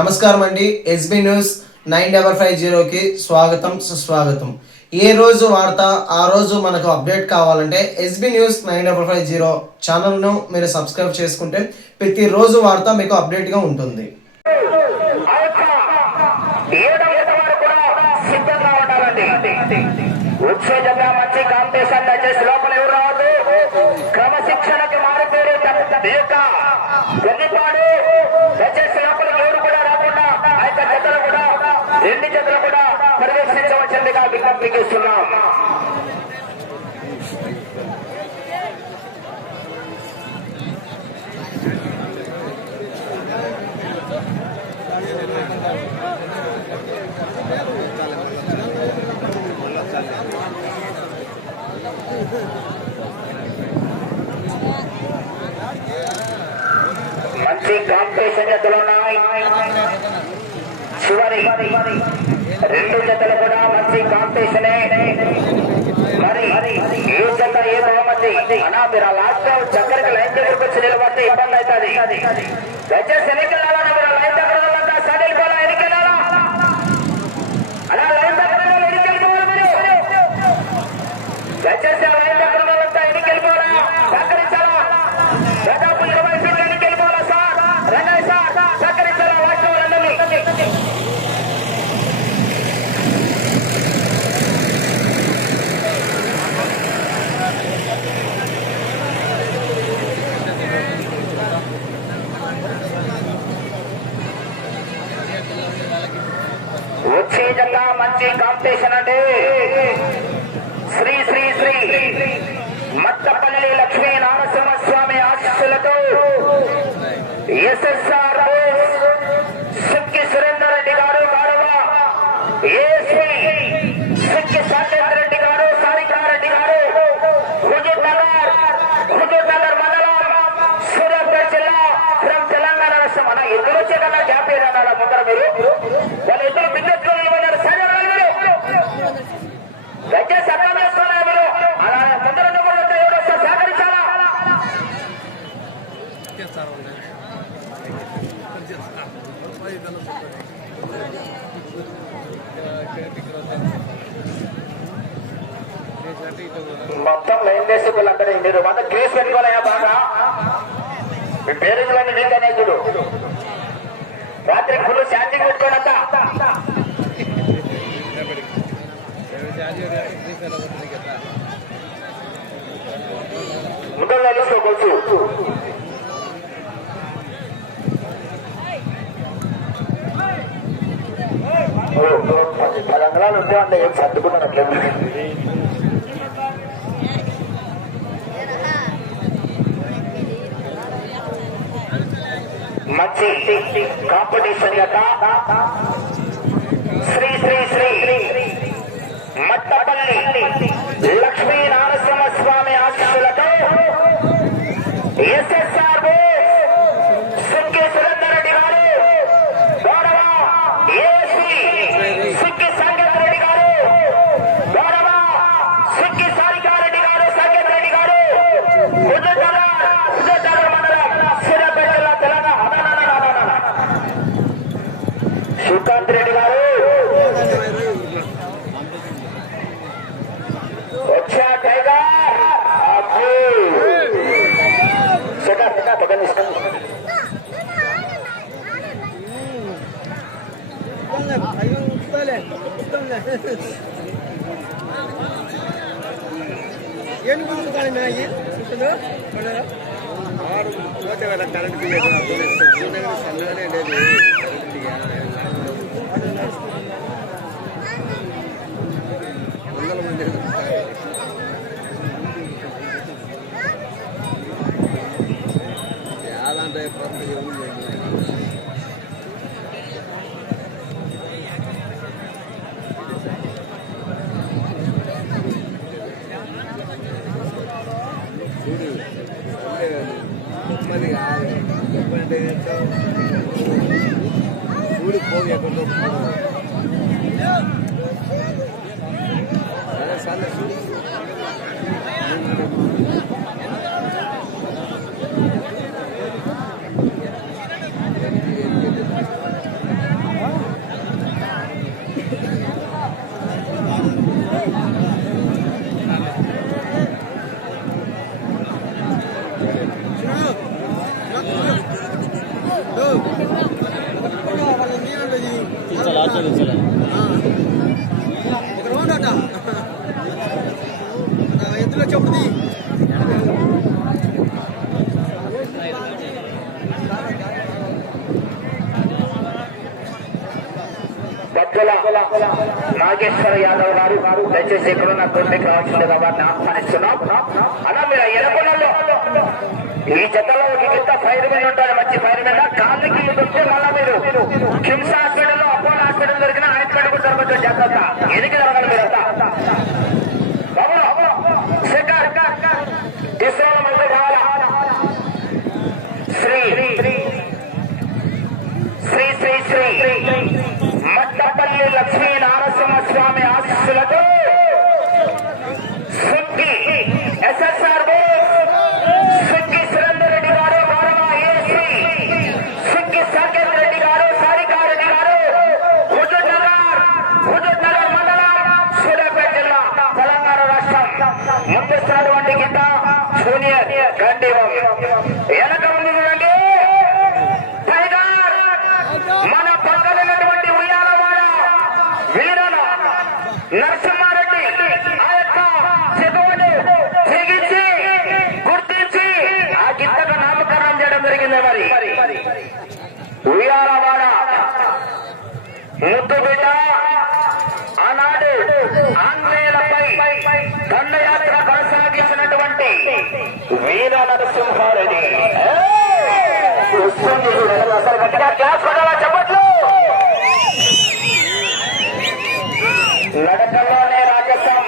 నమస్కారం అండి. SB news 9550కి స్వాగతం సుస్వాగతం. ఏ రోజు వార్త ఆ రోజు మనకు అప్డేట్ కావాలంటే ఎస్బీ న్యూస్ 9550 ఛానల్ను మీరు సబ్స్క్రైబ్ చేసుకుంటే ప్రతిరోజు వార్త మీకు అప్డేట్గా ఉంటుంది. క్రమశిక్షణకి మారిపోయి జతలు కూడా రెండు జతలు కూడా ప్రవేశించవచ్చండిగా విజ్ఞప్తిస్తున్నాం. మంచి కాంపిటీషన్ జతలు ఉన్నాయి. చివరి రెండు జతలు కూడా మంచి కాంపిటీషనే. మరి ఏ జత ఏ బహుమతి అన్నా మీరు ఆ లాస్ట్ చక్కరికి లైన్ దగ్గరకు వచ్చి నిలబడితే ఇబ్బంది అవుతుంది. దయచేసి ఎన్నికెళ్ళాలన్నా మీరు లైన్ దగ్గర వాళ్ళంతా సడలిపోవాలా, ఎన్నికెళ్ళాలా అలా లైన్ దగ్గర ఎన్నికెళ్ళిపోవాలి. మీరు దయచేసి ఆ లైన్ దగ్గర వాళ్ళంతా ఎన్నికెళ్ళిపోవాలా, సహకరించాలా. దాదాపు 20 ఫీట్లు ఎన్నికెళ్ళిపోవాలా సార్, రండి సార్, సహకరించాలా. లాస్ట్ రండి. వచ్చే జంగా మంచి కాంపిటీషన్ అంటే శ్రీ శ్రీ శ్రీ మట్టపల్లి లక్ష్మీ నారసింహస్వామి ఆశీస్సులతో ఎస్ఎస్ఆర్ సిక్కి సురేందర్ రెడ్డి గారు గౌరవ ఏఎస్పీ సిక్కి సాకేంద్ర రెడ్డి గారు, సారికారెడ్డి గారు, హుజూర్నగర్ మండలం, సూర్యాపేట జిల్లా, ఫ్రమ్ తెలంగాణ రాష్ట్రం. అన్న ఎదురు వచ్చేదన్నా గ్యాప్ ఏదన్నా ముందర మీరు వాళ్ళు ఇద్దరు బిజినెస్ లో నిలబడ్డారు. సరే దయచేసి అర్థం చేసుకోవాలి. మీరు అలా ముందర నిలబడితే ఎవరు వస్తారు, సహకరించాలా. మొత్తం లైన్ వేసి వాళ్ళందరూ మీరు మాత్రం గ్రేస్ పెట్టుకోవాలయా బాగా. మీ పేరెంట్లన్నీ వీకనే చూడు. రాత్రి ఫుల్ ఛార్జింగ్ పెట్టుకోనంత ముందర తీసుకోవచ్చు. 10 అంగళాలు ఉంటాయండి, ఏం సర్దుకున్నాను అట్లా. మంచి కాంపిటీషన్ యొక్క శ్రీ శ్రీ శ్రీ మట్టపల్లి లక్ష్మీ నారసింహస్వామి ఆశీస్సులతో ఎస్ఎస్ఆర్ సిక్కి సురేందర్ రెడ్డి గారు, గౌరవ ఏఎస్పీ సిక్కి సాకేంద్ర రెడ్డి గారు, గౌరవ సిక్కి సారికారెడ్డి గారు, సాకేంద్ర రెడ్డి గారు, హుజూర్నగర్ మండలం, సూర్యాపేట జిల్లా, తెలంగాణ. సుకాంత్ రెడ్డి గారు వచ్చా టైగర్ ಏನು ಗುರುತಾಳೆ ನನಗೆ పోతే వాళ్ళ కరెంట్ బిల్ సన్నగానే లేదు. వందల మంది యాదంటే చూడు ఒక రౌండ్ అట ఎద్దులో చెప్పుది నాగేశ్వర యాదవ్ గారు దయచేసి ఎక్కడున్న కొద్దికి రావాల్సిందిగా వారిని ఆహ్వానిస్తున్నాం. అలా మీరు ఎలకొండలో ఈ జతలో ఒక గిత్త ఫైర్ మీద ఉంటారు, మంచి ఫైర్ మీద కాళ్ళకి దొరికితే మళ్ళా మీరు కిమ్స్ హాస్పిటల్లో అపోలో హాస్పిటల్ దొరికిన హాస్పిటల్ కూడా దొరకచ్చు. జాగ్రత్త ఎనికి జరగాలి మీరంతా తీసుకురావడం అంటే కావాలా. శ్రీ శ్రీ శ్రీ శ్రీ మట్టపల్లి లక్ష్మీ నారసింహస్వామి ఆశీస్సులతో సుక్కి ఎస్ఎస్ఆర్ సుక్కి సురేందర్ రెడ్డి గారు, గౌరవ ఏసీ సుక్కి సాకేత్ రెడ్డి గారు, సారికారెడ్డి గారు, హుజూర్ నగర్ మండలం, సూర్యాపేట జిల్లా, తెలంగాణ రాష్ట్రం ముందుస్తున్నటువంటి గిట్ట జూనియర్ గండివం వెనక ఉంది చూడండి. మన పక్కనటువంటి ఉయ్యాలవాడ వీరన నరసింహారెడ్డి ఆ యొక్క చెగువను తెగించి గుర్తించి ఆ గిత్తకు నామకరణం చేయడం జరిగింది. మరి ఉయ్యాలవాడ ముద్దు బిడ్డ ఆనాడు ఆంగ్లేయులపై దండయాత్ర కొనసాగించినటువంటి వీర నరసింహారెడ్డి క్లాస్ కొట్టాలా చెప్పట్లు. నడకలోనే రాజసం,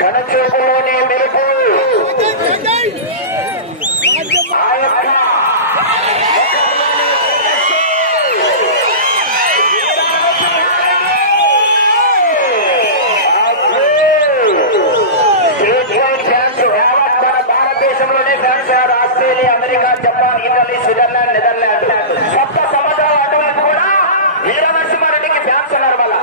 కనుచూపులోనే మెరుపు, ఆ యొక్క భారతదేశంలోనే France, Australia, America, Japan, Italy, Switzerland, Netherland సప్త సముద్రాల అటువంటి కూడా వీర నరసింహారెడ్డికి ఫ్యాన్స్ ఉన్నారు. వాళ్ళ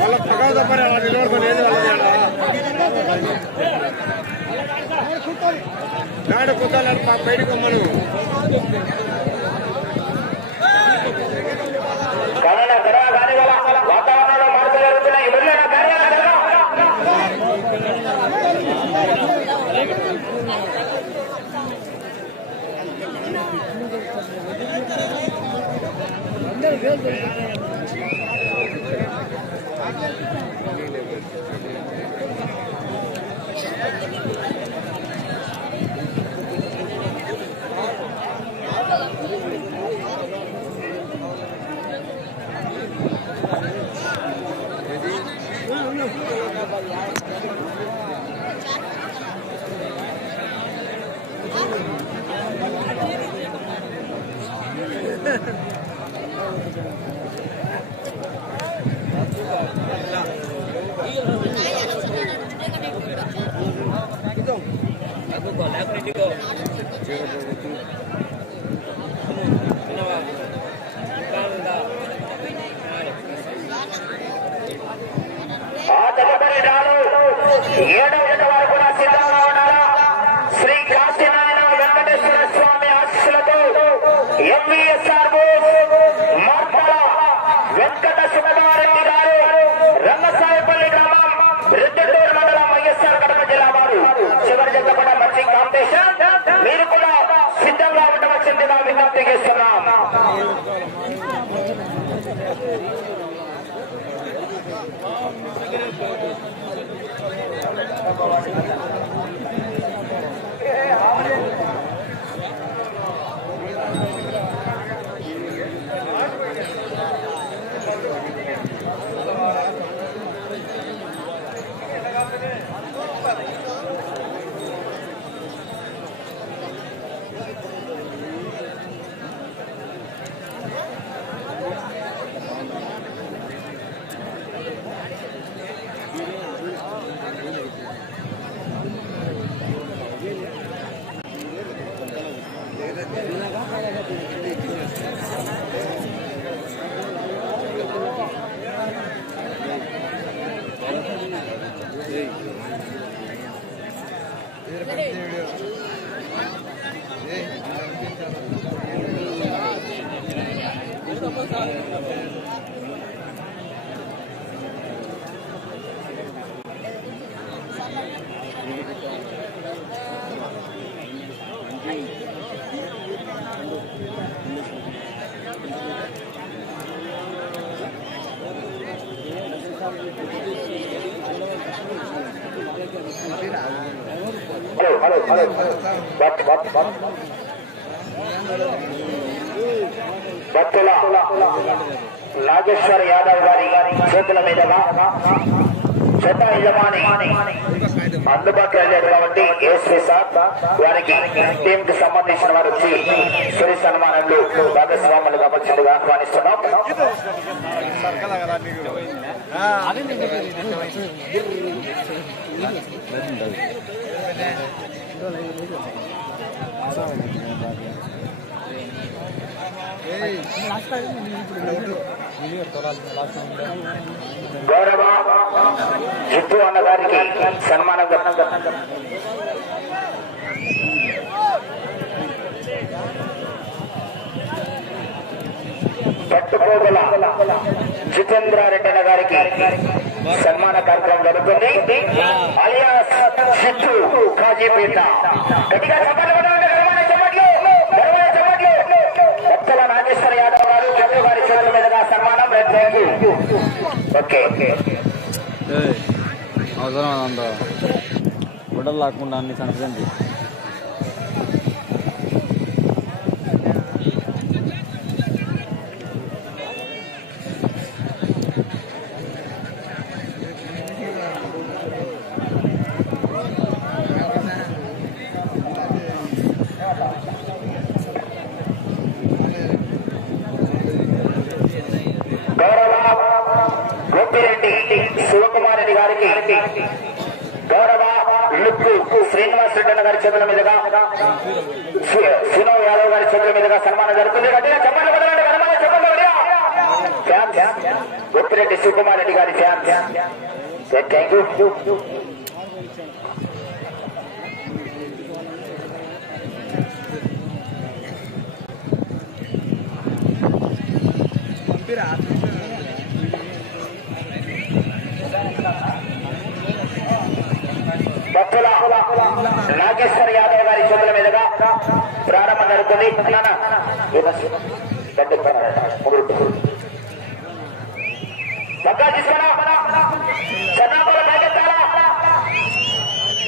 వాళ్ళ పక్క తప్పని అలా నిలబడుకొని ఏది వాళ్ళది నాడు కుతాలని బయటకు మనం వాతావరణంలో మార్పులు జరుగుతున్నాయి. తదుపరి డాలు 7వ జత వారు కూడా సిద్ధంగా ఉన్నారా. శ్రీ కాశీనారాయణ వెంకటేశ్వర స్వామి ఆశీస్సులతో ఎంవీఎస్ఆర్ మార్పల వెంకట సుబ్బారెడ్డి గారు, రంగసాయపల్లి గ్రామం, రెడ్డూరు మండలం, వైఎస్ఆర్ కడప జిల్లా వారు చివరి జత కూడా మంచి కాంపిటీషన్. మీరు కూడా సిద్ధంగా ఉండవలసిందిగా విజ్ఞప్తి చేస్తున్నాం. భక్తుల నాగేశ్వర యాదవ్ గారి చేతుల మీదుగా చెత్త యజమాని అందుబాటులో లేరు కాబట్టి ఎస్పీ సార్ వారికి టీం కి సంబంధించిన వారు వచ్చి సురి సన్మానంలో భాగస్వాములు కావచ్చుగా ఆహ్వానిస్తున్నాం. గౌరవ జిత్తు అన్న గారికి సన్మానం పట్టుకోగల జితేంద్రారెడ్డి అన్న గారికి సన్మాన కార్యక్రమం జరుగుతుంది. అలియాస్ జిత్తు కాజీపేట గట్టిగా భక్తుల నాగేశ్వర యాదవ్ గారు జిత్తు గారి చేతుల మీదుగా సన్మానం. ఓకే అవసరం అంత గుడ్డలు లాక్కుండా అన్ని సంక్రాంతి శివకుమార్ రెడ్డి గారికి గౌరవ లుక్కు శ్రీనివాస్ రెడ్డి గారి చేతుల మీదుగా సునవ్ యాదవ్ గారి చేతుల మీదుగా సన్మానం జరుగుతుంది. గొప్పిరెడ్డి శివకుమార్ రెడ్డి గారి ఫ్యాన్. Thank you. భక్తుల నాగేశ్వర యాదవ్ గారి చేతుల మీదుగా ప్రారంభం జరుగుతుంది.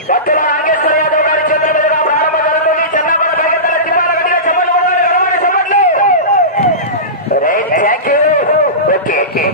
భక్తుల నాగేశ్వర యాదవ్ గారి చేతుల మీదుగా ప్రారంభం జరుగుతుంది. Thank you. ఓకే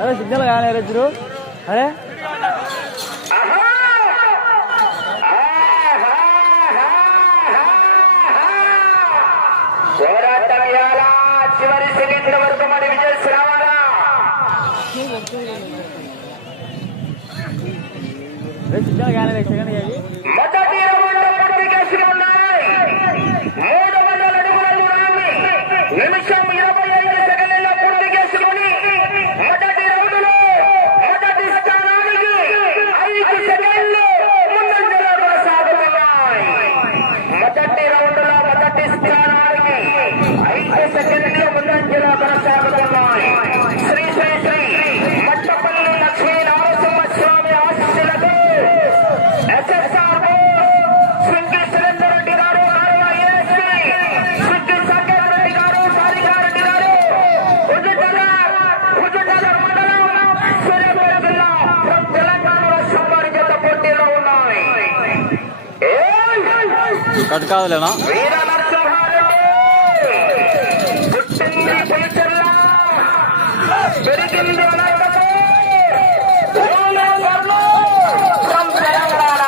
అరే సిగ్నల్ కానీ రజ్జు అరే చివరి సెకండ్ వరకు మరి విజయ్ రావాలా సిగ్నల్ కానీ సెకండ్ మొదటి ఉన్నాయి 300 అడుగుల దూరాన్ని నిమిషం 25 సెకండ్ల పూర్తి చేసుకుని మొదటి రౌండ్లో మొదటి స్థానానికి 5 సెకండ్లు ముందంజలో కొనసాగుతున్నాయి. మొదటి రౌండ్లో మొదటి స్థానానికి 5 సెకండ్లు ముందంజలో కొనసాగుతున్నాయి. శ్రీ శ్రీ శ్రీ మట్టపల్లి లక్ష్మీ నరసింహస్వామి ఆశీస్సులతో ఎస్ఎస్ఆర్ సింగి సురేందర్ రెడ్డి గారు సింగి సంకేత్ రెడ్డి గారు సారికారెడ్డి గారు హుజూర్నగర్ మండలం సూర్యాపేట జిల్లా తెలంగాణలో సంపాదించేత పోటీలో ఉన్నాయి. కట్ కాదులేనా వీర నరసింహారెడ్డి పుట్టింది పులిచెల్ల పెరిగింది అనంతపూర్ from తెలంగాణ.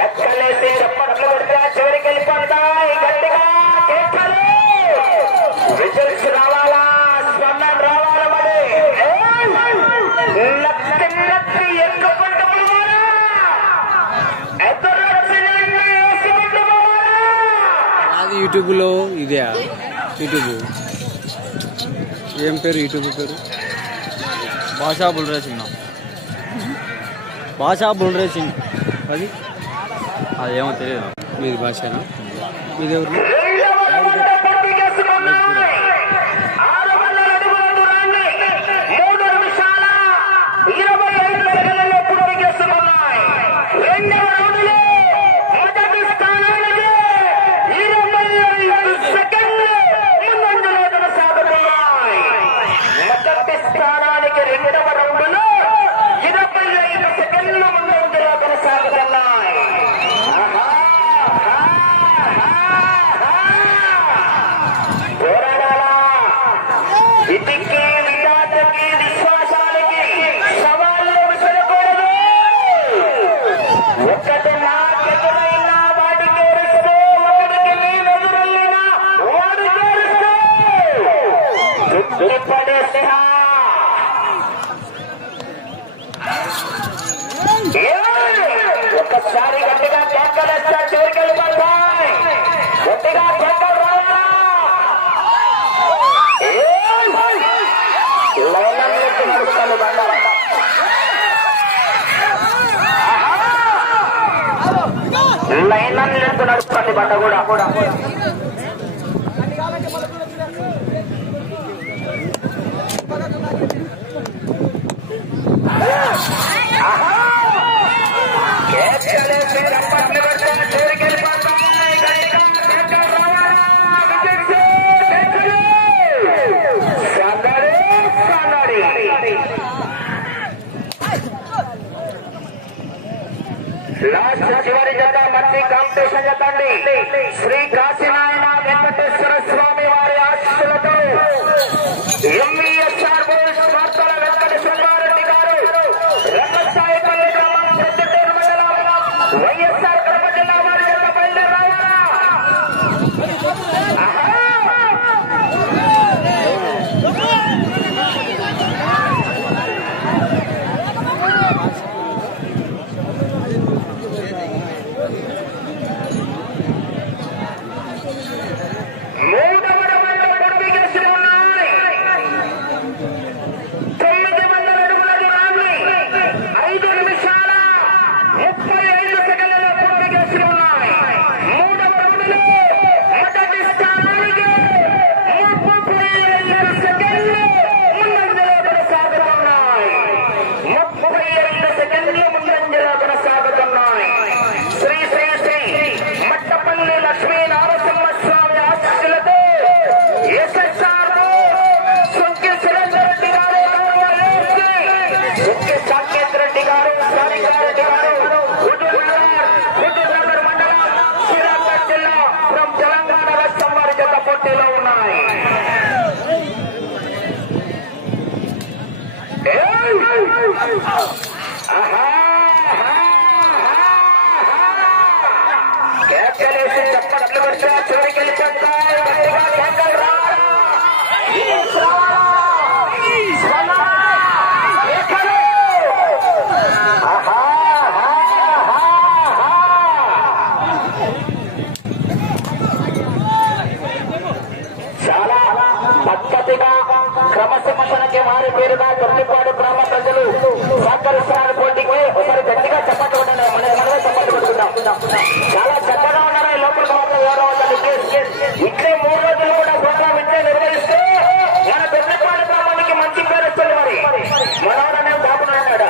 ఎక్కలేసి చప్పట్లు కొడితే చివరికి వెళ్ళిపోతాయి. గట్టిగా కేకలు విజిల్స్ రావాలా, స్పందన రావాలా మరి నత్తి ఎక్కుకుంటూ పోవాలా, ఎదురొచ్చినన్ని వేసుకుంటూ పోవాలా. అది యూట్యూబ్లో ఇదే యూట్యూబ్ ఏం పేరు యూట్యూబ్ పేరు భాషా బుల్రే సింగ్ భాషా బుల్రే సింగ్ అది అదేమో తెలియదు మీది భాషనా మీది ఎవరు స్థానానికి 2వ రౌండ్లో 25 సెకండ్ల ముందంజలో కొనసాగుతున్నాయి. ఇటికి విధాతకి విశ్వాసానికి సవాళ్ళు విసరకూడదు. ఒక్కటి నాకెదురైనా వాడికి ఎరుస్తూ, ఒకటికి నేను ఎదురెళ్ళినా వాడికి ఎరుస్తూ పడేస్తా. ఒక్కసారి గట్టిగా కేకలేస్తా చివరికి వెళ్ళిపోతాయి. గట్టిగా కేకలు రావాలా. లైన్లోకి నడుస్తాను బండ. లైన్లోకి నడుస్తుంది బండ కూడా. ఎక్కలేసి రప్పట్లు పెడితే చేరికెళ్ళిపోతాయి. గట్టిగా టెంకర్ రావాలా? సందడి సందడి. లాస్ట్ చివరి జత మంచి కాంపిటీషన్ జతండి. శ్రీ కాశీనారాయణ వెంకటేశ్వర స్వామి వారి ఆశీస్సులతో ఎంఈఎస్ఆర్ వార్తల వెంకట సుబ్బారెడ్డి గారు రంగసాయిపల్లి గ్రామం ప్రొద్దుటూరు మండలం వైఎస్ఆర్ కడప జిల్లా వారి జత బయలుదేరి రావాలా? మూడవ రౌండ్ పూర్తి చేసి ఉన్నాయి. 900 అడుగుల దూరాన్ని 5 నిమిషాల 35 సెకండ్లలో పూర్తి చేసి ఉన్నాయి. మూడవ రౌండ్లో మొదటి స్థానానికి 35 సెకండ్లు ముందంజలో కొనసాగుతున్నాయి. 35 సెకండ్లు ముందంజలో కొనసాగుతున్నాయి. శ్రీ శ్రీ శ్రీ మట్టపల్లి లక్ష్మీ నారసింహ స్వామి ఆశీస్సులతో ఎస్ఎస్ఆర్ సుంకి సురేందర్ రెడ్డి గారు, సుంకి సాకేత్ రెడ్డి గారు, సారిగారెడ్డి గారు, హుజూర్నగర్ మండలం శ్రీరాంపేట జిల్లా ఫ్రం తెలంగాణ రాష్ట్రం వారి జత పోటీలో ఉన్నాయి. కేకలేసి చప్పట్లు పెడితే చివరికి వెళ్ళిపోతాయి. గట్టిగా కేకలు రావాలా? కేకలు! చాలా పద్ధతిగా క్రమశిక్షణకి మారి పేరుగా తొట్టిపాడు గ్రామ ప్రజలు సహకరిస్తున్నారు. పోటీకి ఒకసారి గట్టిగా చప్పట్లు కొట్టాలి. మనమే చప్పట్లు కొట్టుకుందాం. చాలా చక్కగా ఉన్నారు. లోపలికి మాత్రం ఎవరో ఇట్లే 3 రోజులు కూడా ప్రోగ్రాం ఇట్లే నిర్వహిస్తే మన తొట్టిపాడు గ్రామానికి మంచి పేరు వస్తుంది. మరి మనోడనే బాగున్నాడు.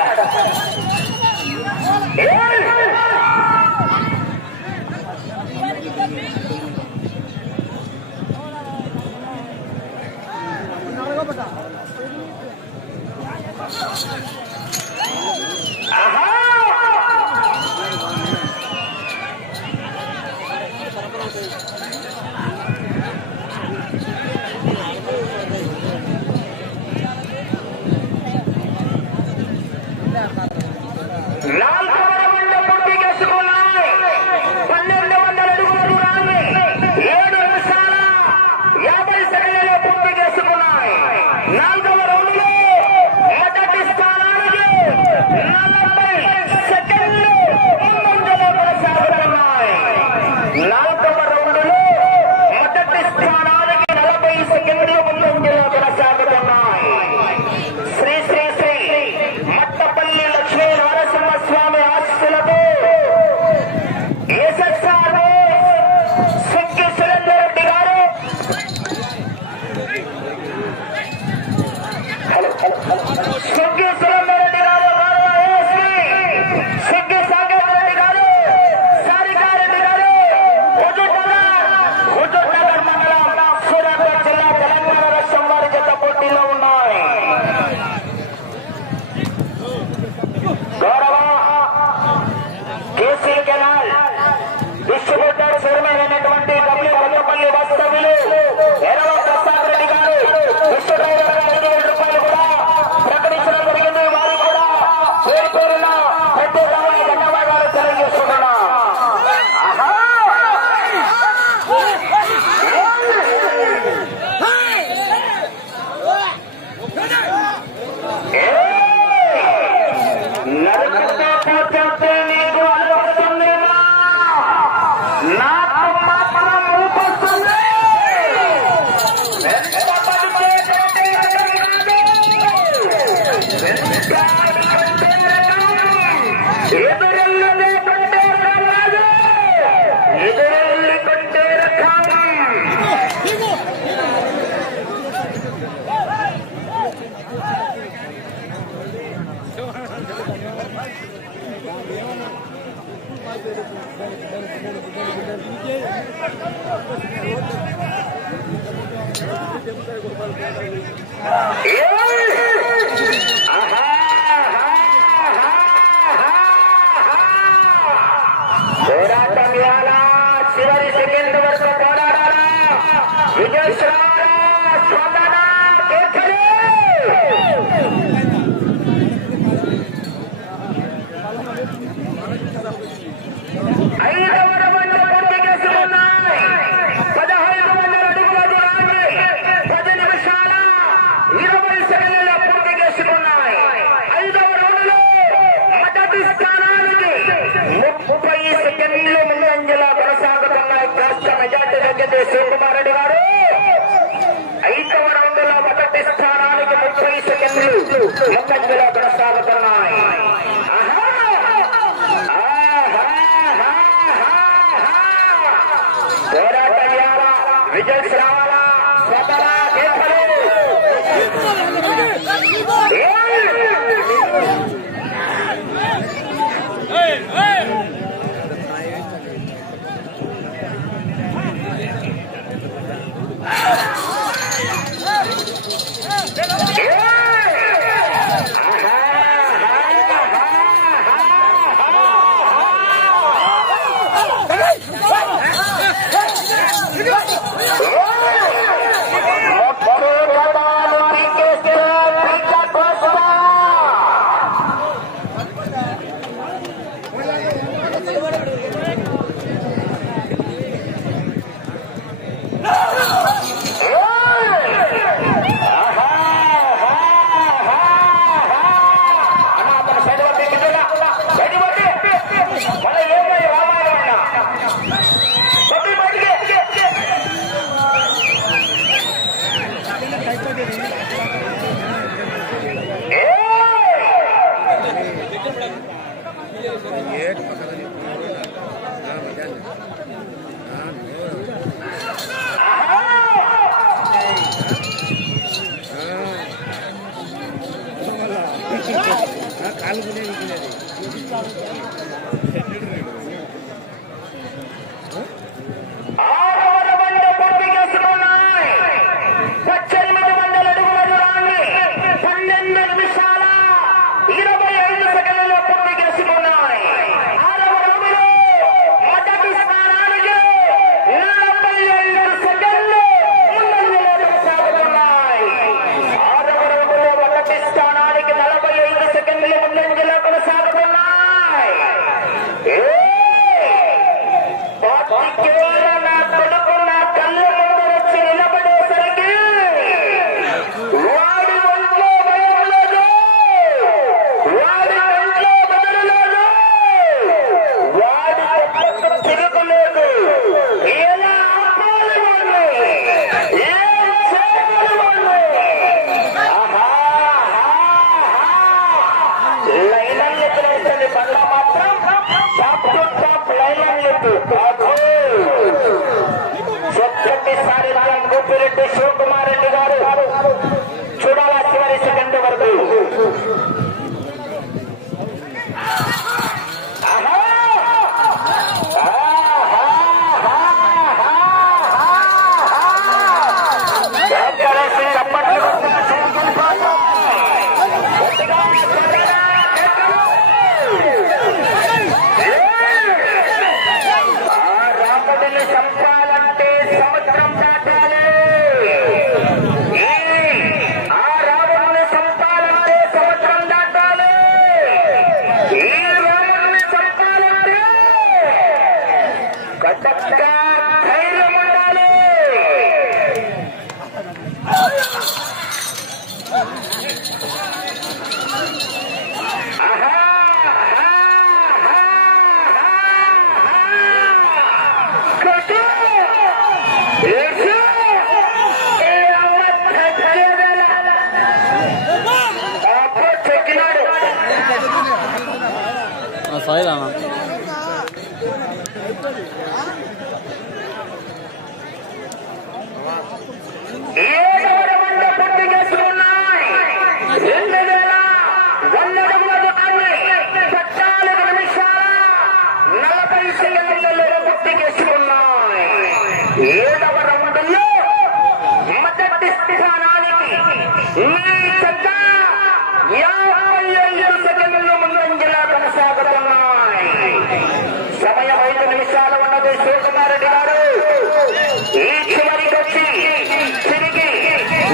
పోరాటం ఇవాళ చివరి సెకండ్ వరకు పోరాడాలా విజయశ్రావణ స్పందన కేకలే. ఐదవ రౌండ్ పూర్తి చేసుకున్నాయి. 1500 అడుగుల దూరాన్ని 10 నిమిషాల 20 సెకండ్ల పూర్తి చేసుకున్నాయి. ఐదవ రౌండ్లో మొదటి స్థానానికి 30 సెకండ్లు ముందంజలో కొనసాగుతున్నాయి. రాష్ట్ర మెజార్టీ తగ్గితే శివకుమార్ రెడ్డి గారు. ఐదవ రౌండ్లో మొదటి స్థానానికి 30 సెకండ్లు ముందంజలో కొనసాగుతున్నాయి. పోరాటం విజయ్ శ్రావణ స్వతల రెడ్డి శివకుమార్ రెడ్డి గారు చూడాలా చివరి సెకండ్ వరకు. రాముడిని చంపాలంటే సముద్రం దాటాలి. ఆ రాముడిని చంపాలంటే సముద్రం దాటాలి. ఈ రాముడిని చంపాలంటే గట్టిగా ధైర్యం ఉండాలి. సైలా నిమిషాల 40 50 సెకండ్లలో పూర్తి చేసుకున్నాయి. 7వ రౌండ్లో మొదటి స్థానానికి మీ చెత్త 55 సెకండ్లు ముందంజలా కొనసాగుతున్నాయి. సమయం 5 నిమిషాలు ఉన్నది. శివకుమారెడ్డి గారు ఈ చివరికి వచ్చి తిరిగి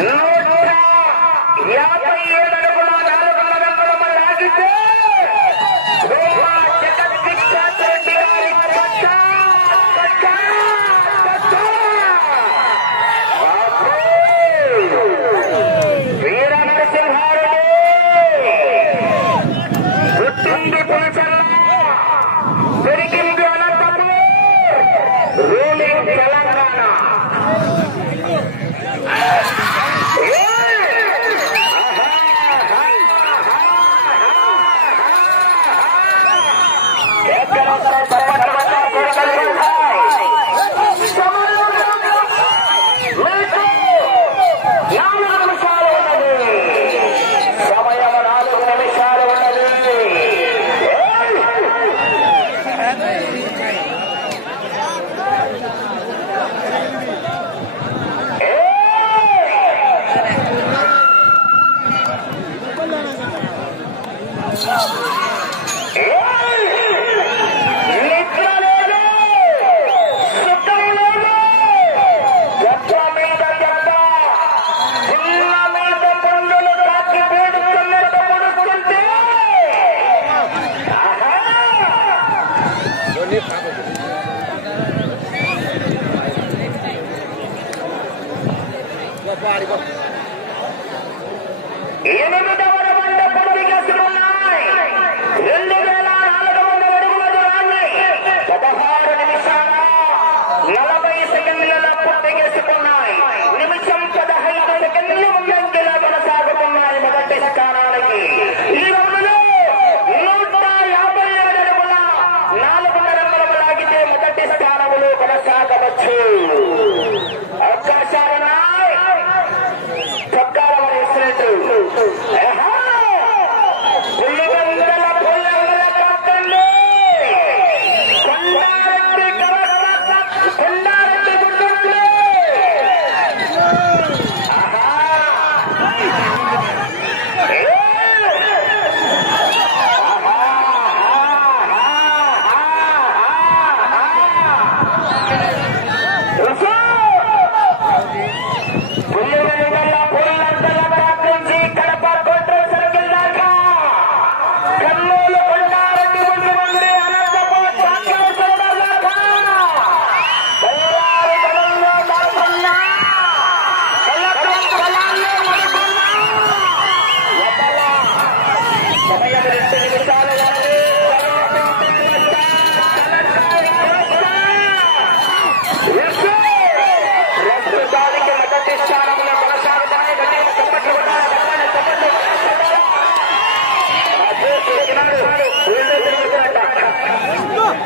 157 అడుగుల 400 రంగుల లాగితే జగద్విఖ్యాతరెడ్డి గారి వీర నరసింహారెడ్డి పుట్టింది పులిచల్ల, పెరిగింది అనంతపురం, రూలింగ్ తెలంగాణ.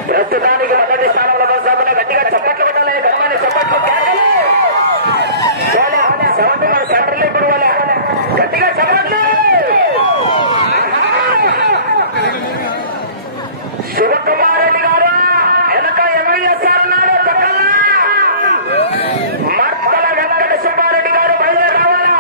ప్రస్తుతానికి మొదటి స్థానంలో కొనసాగుతున్న గట్టిగా చప్పట్లు కొట్టాలి. గట్టిగా చప్పట్లు సెంటర్లో ఇప్పుడు గట్టిగా చప్పట్లు. శివకుమారెడ్డి గారు వెనక ఎంఐఎస్ఆర్ ఉన్నాడు. పక్కన మర్తల వెంకట సుబ్బారెడ్డి గారు బయలుదేరి రావాలా.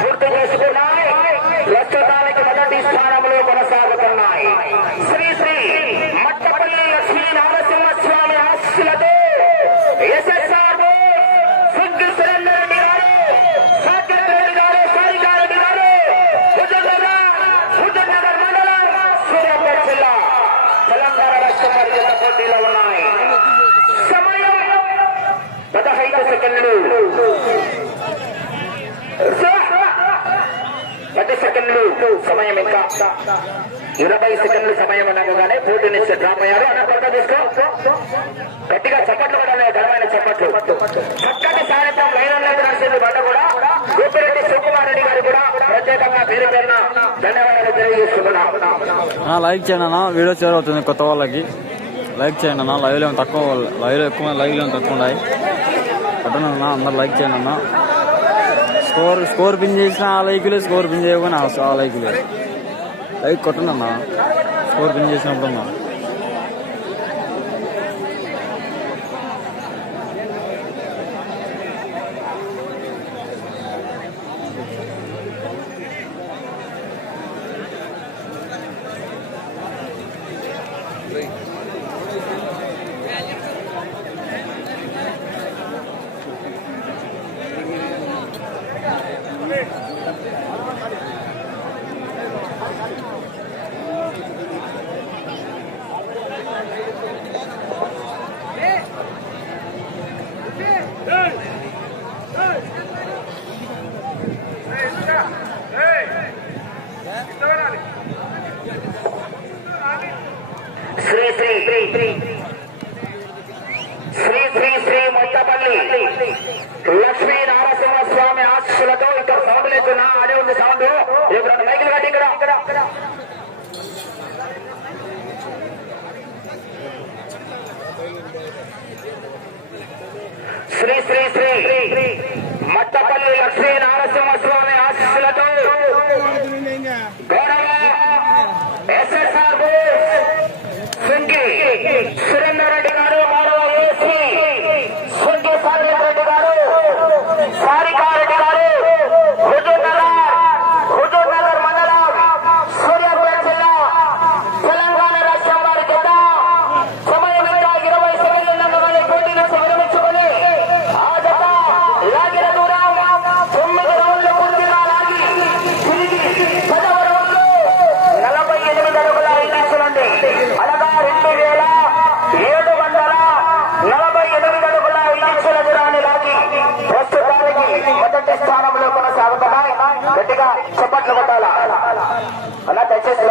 పూర్తి చేసుకున్నాయి. ప్రస్తుతానికి మొదటి స్థానంలో కొనసాగుతున్నాయి. శ్రీ శ్రీ మట్టపల్లి లక్ష్మీ నరసింహస్వామి ఆశీస్సులతో ఎస్ఎస్ఆర్ సుగ్గి సురేందర్ రెడ్డి గారు, సాకేత్ రెడ్డి గారు, సారికారెడ్డి గారు, హుజూర్నగర్ మండలం, సూర్యాపేట జిల్లా, తెలంగాణ రాష్ట్రం వారి జిల్లా పోటీలో ఉన్నాయి. సమయం 15 సెకండ్లు. 10 సెకండ్లు సమయం ఇంకా. 20 సెకండ్ల సమయం అనగానే పోటీ నుంచి డ్రాప్ అయ్యారు. అన్న కొత్త తీసుకో గట్టిగా చప్పట్లు కూడా ఘనమైన చప్పట్లు. చక్కటి సాయంత్రం లైన్ నడిచింది బండ కూడా. గోపిరెడ్డి శివకుమార్ రెడ్డి గారు కూడా ప్రత్యేకంగా పేరు పేరున ధన్యవాదాలు తెలియజేస్తున్నాం. లైక్ చేయండి అన్న, వీడియో షేర్ అవుతుంది కొత్త వాళ్ళకి. లైక్ చేయండి అన్న. లైవ్లో తక్కువ, లైవ్లో ఎక్కువ, లైవ్లో తక్కువ ఉన్నాయి. కొట్టండి అన్న, అందరు లైక్ చేయండి అన్న. స్కోర్ పిన్ చేసిన ఆ లైకులే, స్కోర్ పిన్ చేయకుండా ఆ లైకులే. లైక్ కొట్టండి అన్న, స్కోర్ పిన్ చేసినప్పుడు అన్నా. శ్రీ శ్రీ శ్రీ శ్రీ శ్రీ శ్రీ శ్రీ మొత్తపల్లి లక్ష్మీ నారసింహ స్వామి ఆశీస్సులతో ఇక్కడ సౌండ్ లేకున్నా అదే ఉంది సౌండ్. రేపు 2 మైకులు కట్టి ఇక్కడ శ్రీ శ్రీ శ్రీ మట్టపల్లి లక్ష్మీ నారసింహ స్వామి ఆశీస్సులతో గౌరవ ఎస్ఎస్ఆర్ సుంకి సురేందర్ రెడ్డి గారు, గౌరవ ఏసీ సుంకి సాగర్ రెడ్డి గారు, సారికారెడ్డి గారు, హుజూర్ నగర్ మండలం సూర్యాపేట జిల్లా తెలంగాణ రాష్ట్రం వారి కింద సమయం ఇంకా 20 సెకండ్లు ఉన్నందువల్ల పోటీ నుంచి విరమించుకొని ఆ జత లాగిన దూరం 9 రౌండ్లు పూర్తిగా లాగి తిరిగి 10వ రౌండ్లో 48 అడుగుల 5 ఇంచులండి. అనగా 2748 అడుగుల 5 ఇంచుల దూరాన్ని లాగి ప్రస్తుతానికి మొదటి స్థానంలో కొనసాగుతున్నాయి. గట్టిగా చప్పట్లు కొట్టాలా అలా దయచేసి